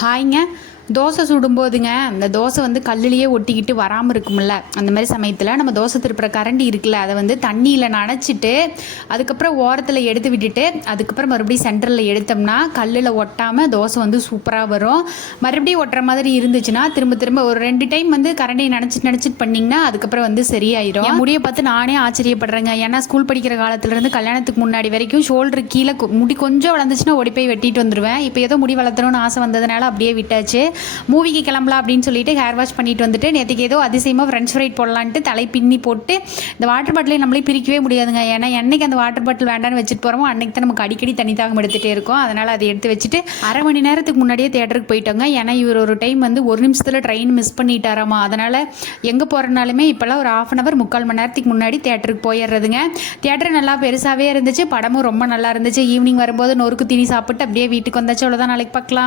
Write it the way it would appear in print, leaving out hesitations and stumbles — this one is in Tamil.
ஹாய்ங்க. தோசை சுடும்போதுங்க, இந்த தோசை வந்து கல்லுலேயே ஒட்டிக்கிட்டு வராமல் இருக்கும்ல, அந்த மாதிரி சமயத்தில் நம்ம தோசை திருப்புற கரண்டி இருக்குல்ல, அதை வந்து தண்ணியில் நனைச்சிட்டு அதுக்கப்புறம் ஓரத்தில் எடுத்து விட்டுட்டு அதுக்கப்புறம் மறுபடியும் சென்டரில் எடுத்தோம்னா கல்லில் ஒட்டாமல் தோசை வந்து சூப்பராக வரும். மறுபடியும் ஒட்டுற மாதிரி இருந்துச்சுன்னா திரும்ப திரும்ப ஒரு 2 டைம் வந்து கரண்டியை நினச்சிட்டு பண்ணிங்கன்னா அதுக்கப்புறம் வந்து சரியாயிடும். என் முடியை பார்த்து நானே ஆச்சரியப்படுறேங்க. ஏன்னா ஸ்கூல் படிக்கிற காலத்துலேருந்து கல்யாணத்துக்கு முன்னாடி வரைக்கும் ஷோல்டர் கீழே முடி கொஞ்சம் வளர்ந்துச்சுன்னா ஓடி போய் வெட்டிட்டு வந்துடுவேன். இப்போ ஏதோ முடி வளர்த்தணும்னு ஆசை வந்ததுனால அப்படியே விட்டாச்சு. மூவிக்கு கிளம்பலாம் அப்படின்னு சொல்லிட்டு ஹேர் வாஷ் பண்ணிட்டு வந்துட்டு நேற்றுக்கு ஏதோ அதிசயமாக ஃப்ரெஞ்ச் ஃப்ரைட் போடலான்ட்டு தலை பின்னி போட்டு இந்த வாட்டர் பாட்டிலை நம்மளே பிரிக்கவே முடியாதுங்க. ஏன்னா என்னைக்கு அந்த வாட்டர் பாட்டில் வேண்டான்னு வச்சுட்டு போகிறோமோ அன்றைக்கி தான் நமக்கு அடிக்கடி தண்ணி தாகம் எடுத்துகிட்டே இருக்கும். அதனால் அதை எடுத்து வச்சுட்டு அரை மணி நேரத்துக்கு முன்னாடியே தேட்டருக்கு போயிட்டோங்க. ஏன்னா இவர் ஒரு டைம் வந்து 1 நிமிஷத்தில் ட்ரெயின் மிஸ் பண்ணிட்டாராமா. அதனால் எங்கே போகிறனாலுமே இப்போல்லாம் ஒரு 1/2 hour 3/4 மணி நேரத்துக்கு முன்னாடி தேட்டருக்கு போயிடுறதுங்க. தேட்டர் நல்லா பெருசாகவே இருந்துச்சு, படமும் ரொம்ப நல்லா இருந்துச்சு. ஈவினிங் வரும்போது நொறுக்கு தீனி சாப்பிட்டு அப்படியே வீட்டுக்கு வந்தாச்சு. அவ்வளோதான். நாளைக்கு பார்க்கலாம்.